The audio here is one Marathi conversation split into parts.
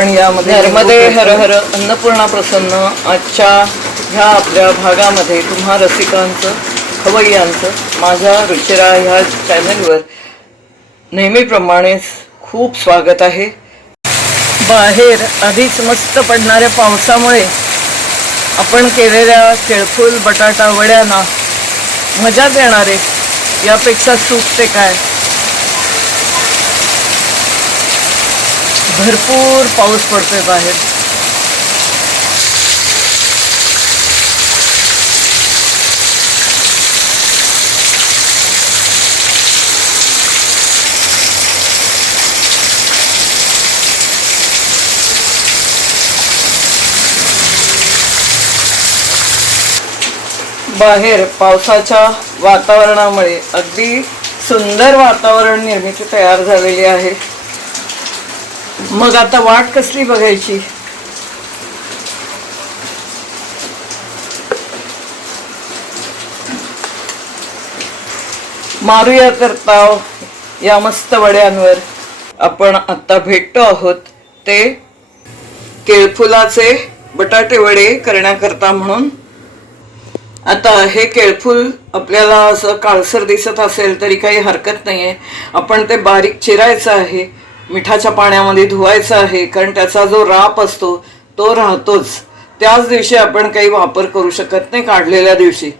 आपण यामध्ये नर्मदे हर हर अन्नपूर्णा प्रसन्न. आजच्या ह्या आपल्या भागामध्ये तुम्हा रसिकांचं खवय्यांचं माझ्या रुचिरा ह्या चॅनलवर नेहमीप्रमाणेच खूप स्वागत आहे. बाहेर आधीच मस्त पडणाऱ्या पावसामुळे आपण केलेल्या केळफूल बटाटा वड्यांना मजाच येणार आहे यापेक्षा सुख ते काय? भरपूर पाऊस पडतोय बाहेर. बाहेर पावसाच्या वातावरणामुळे अगदी सुंदर वातावरण निर्मिती तयार झालेली आहे. मग आता वाट कसली बघायची? मारूया करता या मस्त वड्यांवर. आपण आता भेटतो आहोत ते केळफुलाचे बटाटे वडे करण्याकरता म्हणून. आता हे केळफूल आपल्याला असं काळसर दिसत असेल तरी काही हरकत नाही आहे आपण ते बारीक चिरायचं आहे. मिठाच्या पाण्यामध्ये धुवायचं आहे कारण त्याचा जो राप असतो तो राहतोच. त्याच दिवशी आपण काही वापर करू शकत नाही काढलेल्या दिवशी.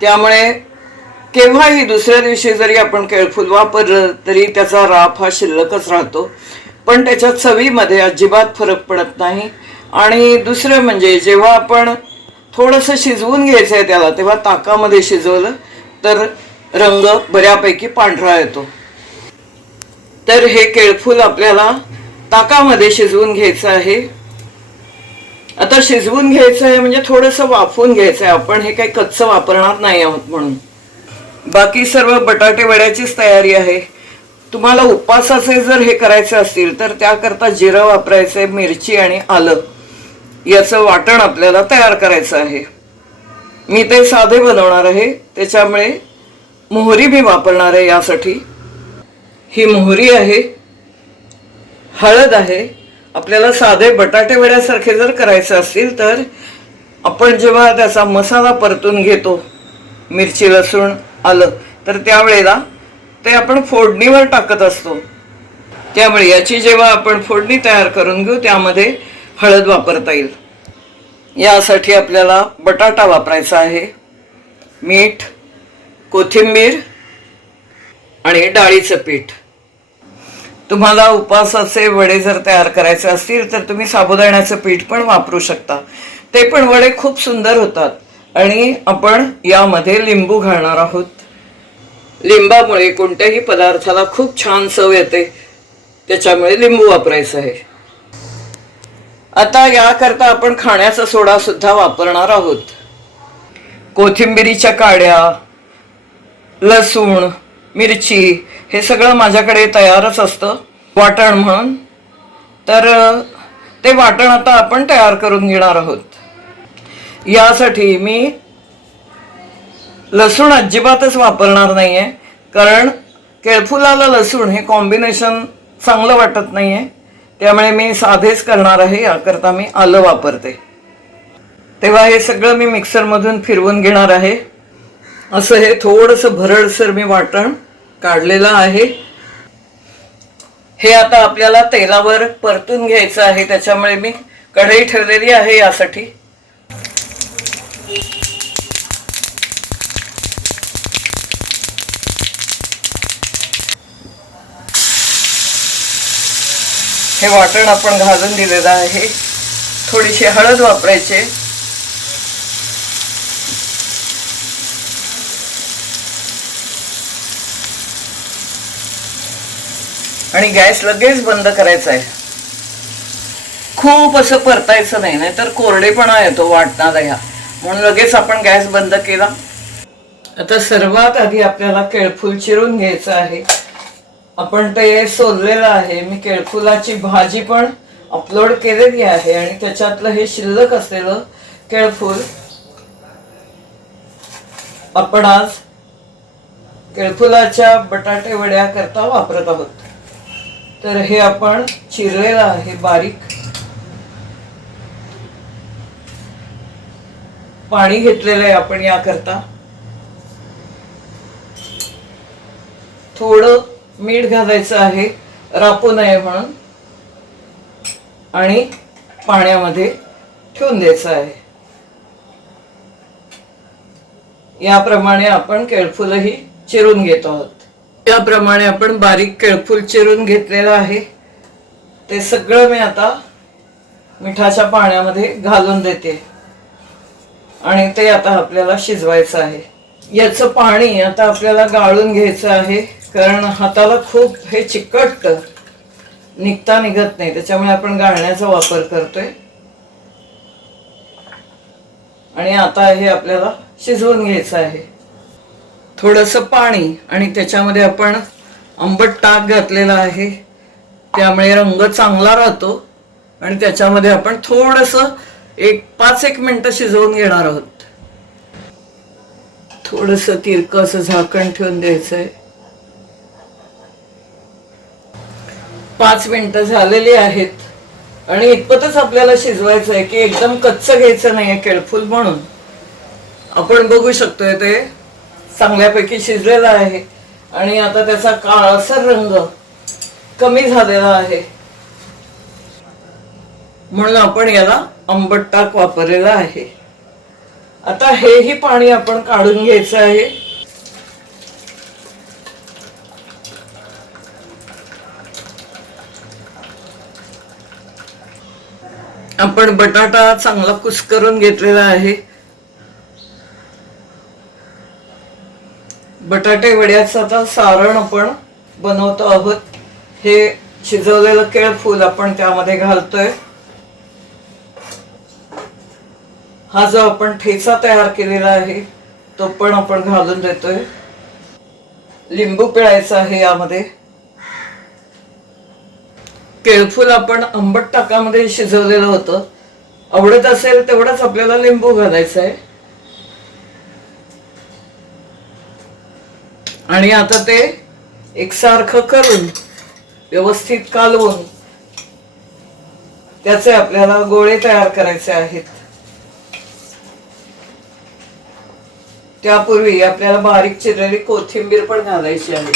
त्यामुळे केव्हाही दुसऱ्या दिवशी जरी आपण केळफूल वापरलं तरी त्याचा राप हा शिल्लकच राहतो. पण त्याच्या चवीमध्ये अजिबात फरक पडत नाही. आणि दुसरं म्हणजे जेव्हा आपण थोडंसं शिजवून घ्यायचं आहे त्याला तेव्हा ताकामध्ये शिजवलं तर रंग बऱ्यापैकी पांढरा येतो. तर हे केळफूल आपल्याला ताकामध्ये शिजवून घ्यायचं आहे. आता शिजवून घ्यायचं आहे म्हणजे थोडंसं वाफवून घ्यायचं आहे. आपण हे काही कच्चं वापरणार नाही आहोत म्हणून. बाकी सर्व बटाटे वड्याचीच तयारी आहे. तुम्हाला उपवासाचे जर हे करायचे असतील तर त्याकरता जिरं वापरायचं आहे मिरची आणि आलं. याचं वाटण आपल्याला तयार करायचं आहे. मी ते साधे बनवणार आहे. त्याच्यामुळे मोहरी मी वापरणार आहे यासाठी. ही मोहरी आहे हळद आहे. आपल्याला साधे बटाटे वड्यासारखे जर करायचे असतील तर आपण जेव्हा त्याचा मसाला परतून घेतो मिरची लसूण आलं तर त्यावेळेला ते आपण फोडणीवर टाकत असतो. त्यामुळे याची जेव्हा आपण फोडणी तयार करून घेऊ त्यामध्ये हळद वापरता येईल. यासाठी आपल्याला बटाटा वापरायचा आहे मीठ कोथिंबीर आणि डाळीचं पीठ. तुम्हाला उपवासाचे वडे जर तयार करायचे असतील तर तुम्ही साबुदाण्याचं पीठ पण वापरू शकता. ते पण वडे खूप सुंदर होतात. आणि आपण यामध्ये लिंबू घालणार आहोत. लिंबामुळे कोणत्याही पदार्थाला खूप छान चव येते. त्याच्यामुळे लिंबू वापरायचं आहे. आता याकरता आपण खाण्याचा सोडा सुद्धा वापरणार आहोत. कोथिंबिरीच्या काड्या लसूण मिरची हे सगळं माझ्याकडे तयारच असतं वाटण म्हणून. तर ते वाटण आता आपण तयार करून घेणार आहोत. यासाठी मी लसूण अजिबातच वापरणार नाही आहे कारण केळफुलाला लसूण हे कॉम्बिनेशन चांगलं वाटत नाही आहे त्यामुळे मी साधेच करणार आहे याकरता मी आलं वापरते. तेव्हा हे सगळं मी मिक्सरमधून फिरवून घेणार आहे. असं हे थोडंसं भरडसर मी वाटण काढलेला आहे. हे आता आपल्याला तेलावर परतून घ्यायचं आहे. त्याच्यामुळे मी कढई ठेवलेली आहे यासाठी. हे वाटण आपण घालून दिलेलं आहे. थोडीशी हळद वापरायची आणि गॅस लगेच बंद करायचा आहे खूप असं परतायचं नाही नाहीतर कोरडेपणा येतो वाटणार ह्या. म्हणून लगेच आपण गॅस बंद केला. आता सर्वात आधी आपल्याला केळफूल चिरून घ्यायचं आहे. आपण ते सोललेलं आहे. मी केळफुलाची भाजी पण अपलोड केलेली आहे आणि त्याच्यातलं हे शिल्लक असलेलं केळफूल आपण आज केळफुलाच्या बटाटे वड्या करता वापरत आहोत. तर हे आपण चिरलेलं आहे बारीक. पाणी घेतलेलं आहे आपण याकरता. थोडं मीठ घालायचं आहे रापू नये म्हणून. आणि पाण्यामध्ये ठेवून द्यायचं आहे. याप्रमाणे आपण केळफुलंही चिरून घेत आहोत. याप्रमाणे आपण बारीक केळफूल चिरून घेतलेलं आहे. ते सगळं मी आता मिठाच्या पाण्यामध्ये घालून देते. आणि ते आता आपल्याला शिजवायचं आहे. याचं पाणी आता आपल्याला गाळून घ्यायचं आहे कारण हाताला खूप हे चिकट निघता निघत नाही त्याच्यामुळे आपण गाळण्याचा वापर करतोय. आणि आता हे आपल्याला शिजवून घ्यायचं आहे. थोडंसं पाणी आणि त्याच्यामध्ये आपण आंबट टाक घातलेला आहे. त्यामुळे रंग चांगला राहतो आणि त्याच्यामध्ये आपण थोडंसं एक पाच एक मिनटं शिजवून घेणार आहोत. थोडंसं तिरकं असं झाकण ठेवून द्यायचं आहे पाच मिनिट झालेली आहेत आणि इतपतच आपल्याला शिजवायचं आहे की एकदम कच्च घ्यायचं नाही आहे म्हणून. आपण बघू शकतोय ते. चांगल्यापैकी शिजलेलं आहे आणि आता त्याचा काळसर रंग कमी झालेला आहे. म्हणून आपण याला आंबट टाक वापरलेला आहे. आता हेही पाणी आपण काढून घ्यायचं आहे. आपण बटाटा चांगला कुस्करून घेतलेला आहे. बटाटे वड्याचं आता सारण आपण बनवतो आहोत. हे शिजवलेलं केळफूल आपण त्यामध्ये घालतोय. हा जो आपण ठेचा तयार केलेला आहे तो पण आपण घालून देतोय. लिंबू पिळायचा आहे यामध्ये. केळफूल आपण आंबट टाकामध्ये शिजवलेलं होतं. आवडत असेल तेवढाच आपल्याला लिंबू घालायचं आहे आणि आता ते एकसारखं करून व्यवस्थित कालवून त्याचे आपल्याला गोळे तयार करायचे आहेत. त्यापूर्वी आपल्याला बारीक चिरलेली कोथिंबीर पण घालायची आहे.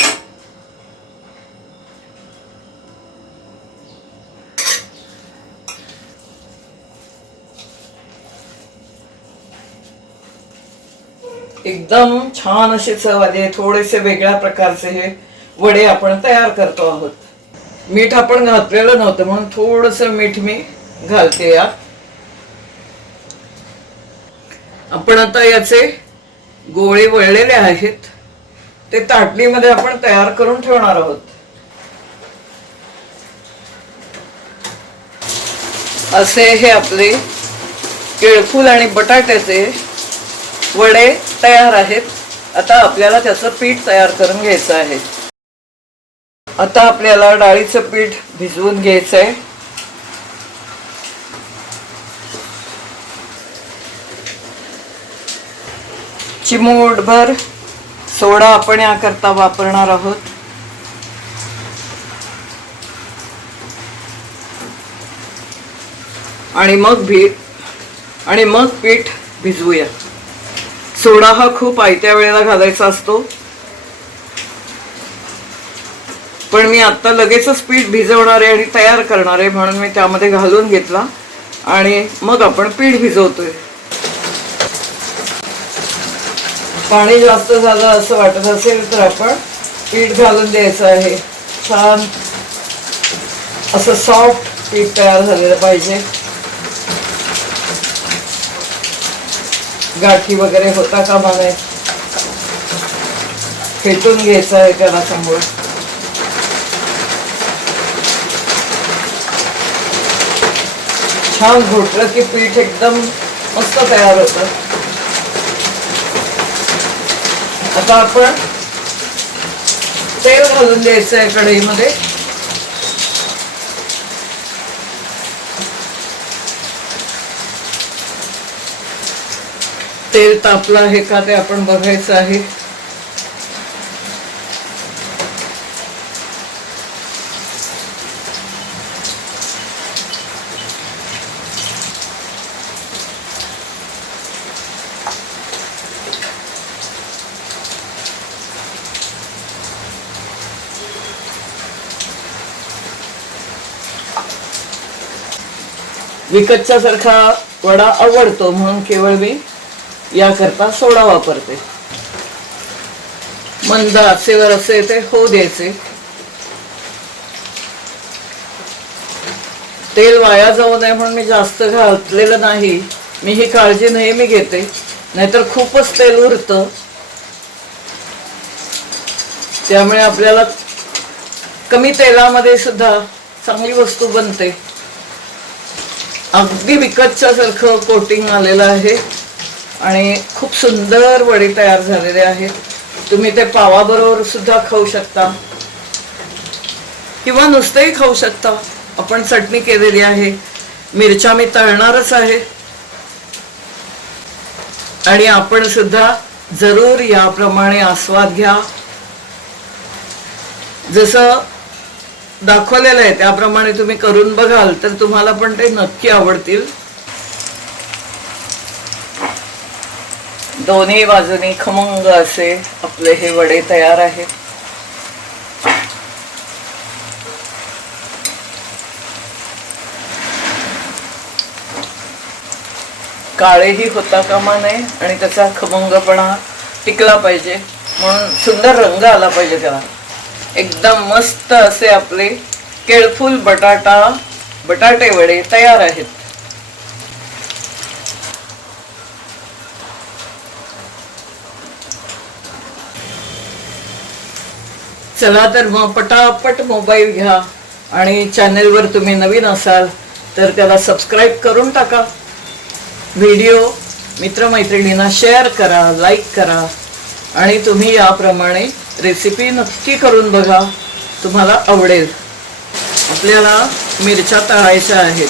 एकदम छान असे चव आले थोडेसे वेगळ्या प्रकारचे हे वडे आपण तयार करतो आहोत. मीठ आपण घातलेलं नव्हतं म्हणून थोडस मीठ मी घालते यात. आपण आता याचे गोळे वळलेले आहेत. ते ताटलीमध्ये आपण तयार करून ठेवणार आहोत. असे हे आपले केळफूल आणि बटाट्याचे वडे तयार आहेत. आता आपल्याला त्याचं पीठ तयार करून घ्यायचं आहे. आता आपल्याला डाळीचं पीठ भिजवून घ्यायचं आहे चिमूटभर सोडा आपण याकरता वापरणार आहोत. आणि मग भी आणि मग पीठ भिजवूया. सोडा हा खूप आयत्या वेळेला घालायचा असतो. पण मी आता लगेचच पीठ भिजवणार आहे आणि तयार करणार आहे म्हणून मी त्यामध्ये घालून घेतला. आणि मग आपण पीठ भिजवतोय. पाणी जास्त झालं असं वाटत असेल तर आपण पीठ घालून द्यायचं आहे. छान असं सॉफ्ट पीठ तयार झालेलं पाहिजे. गाठी वगैरे होता कामा नये फेटून घ्यायचं आहे त्याला समोर. छान घोटलं की पीठ एकदम मस्त तयार होतं. आता आपण तेल घालून द्यायचं आहे कढईमध्ये. तेल तापलं आहे का ते आपण बघायचं आहे. विकतच्या सारखा वडा आवडतो म्हणून केवळ मी याकरता सोडा वापरते. मंद आसेवर असे ते होऊ द्यायचे. तेल वाया जाऊ नये म्हणून मी जास्त घातलेलं नाही. मी ही काळजी नेहमी घेते. नाहीतर खूपच तेल उरतं. त्यामुळे आपल्याला कमी तेलामध्ये सुद्धा चांगली वस्तू बनते. अगदी विकतच्या सारखं कोटिंग आलेलं आहे. आणि खूप सुंदर वडे तयार झालेले आहेत. तुम्ही ते पावाबरोबर सुद्धा खाऊ शकता. किंवा नुसतेही खाऊ शकता. आपण चटणी केलेली आहे. मिरच्या मी तळणारच आहे. आणि आपण सुद्धा जरूर याप्रमाणे आस्वाद घ्या. जसं दाखवलेलं आहे त्याप्रमाणे तुम्ही करून बघाल तर तुम्हाला पण ते नक्की आवडतील. दोन्ही बाजूनी खमंग असे आपले हे वडे तयार आहेत काळेही होता कामा नये आणि त्याचा खमंगपणा टिकला पाहिजे. म्हणून सुंदर रंग आला पाहिजे त्याला. एकदम मस्त असे आपले केळफूल बटाटा बटाटे वडे तयार आहेत. चला तर मग पटापट मोबाईल घ्या. आणि चॅनेलवर तुम्ही नवीन असाल तर त्याला सबस्क्राईब करून टाका. व्हिडिओ मित्रमैत्रिणींना शेअर करा लाईक करा. आणि तुम्ही याप्रमाणे रेसिपी नक्की करून बघा. तुम्हाला आवडेल. आपल्याला मिरच्या तळायच्या आहेत.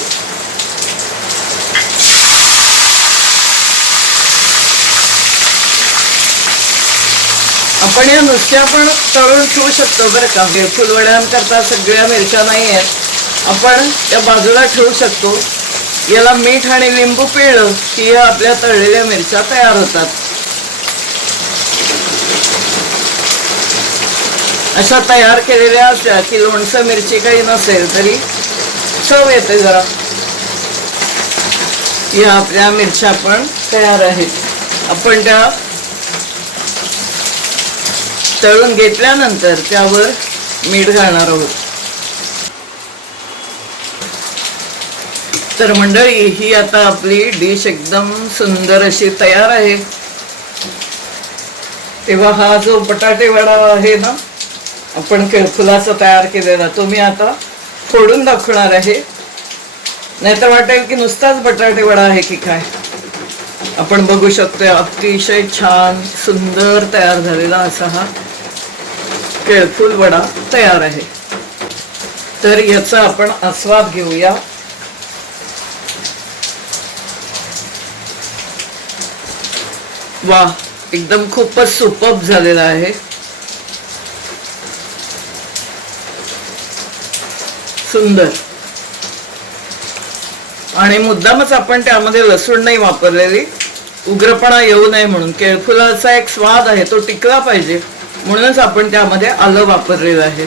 आपण या नुसत्या पण तळून ठेवू शकतो बरं का. फुलवड्यांकरता सगळ्या मिरच्या नाही आहेत आपण त्या बाजूला ठेवू शकतो. याला मीठ आणि लिंबू पिळलं की या आपल्या तळलेल्या मिरच्या तयार होतात. अशा तयार केलेल्या असल्या की लोणचं मिरची काही नसेल तरी चव येते जरा. या आपल्या मिरच्या पण तयार आहेत. आपण त्या तळून घेतल्यानंतर त्यावर मीठ घालणार आहोत. तर मंडळी ही आता आपली डिश एकदम सुंदर अशी तयार आहे. तेव्हा हा जो बटाटे वडा आहे ना आपण केळफुलाचा तयार केलेला तो मी आता फोडून दाखवणार आहे. नाहीतर वाटेल की नुसताच बटाटे वडा आहे की काय. आपण बघू शकतो अतिशय छान सुंदर तयार झालेला असा हा केळफूल वडा तयार आहे. तर याचा आपण आस्वाद घेऊया. वा एकदम खूपच सुपप झालेला आहे. सुंदर. आणि मुद्दामच आपण त्यामध्ये लसूण नाही वापरलेली. उग्रपणा येऊ नये म्हणून केळफुलाचा एक स्वाद आहे तो टिकला पाहिजे. म्हणूनच आपण त्यामध्ये आलं वापरलेलं आहे.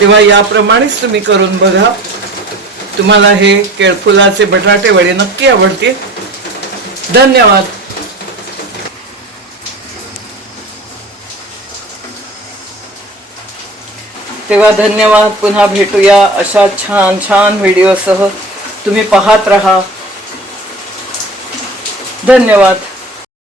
तेव्हा याप्रमाणेच तुम्ही करून बघा. तुम्हाला हे केळफुलाचे बटाटे वडे नक्की आवडतील. धन्यवाद. तेव्हा धन्यवाद. पुन्हा भेटूया अशा छान छान व्हिडिओसह. तुम्ही पाहत राहा. धन्यवाद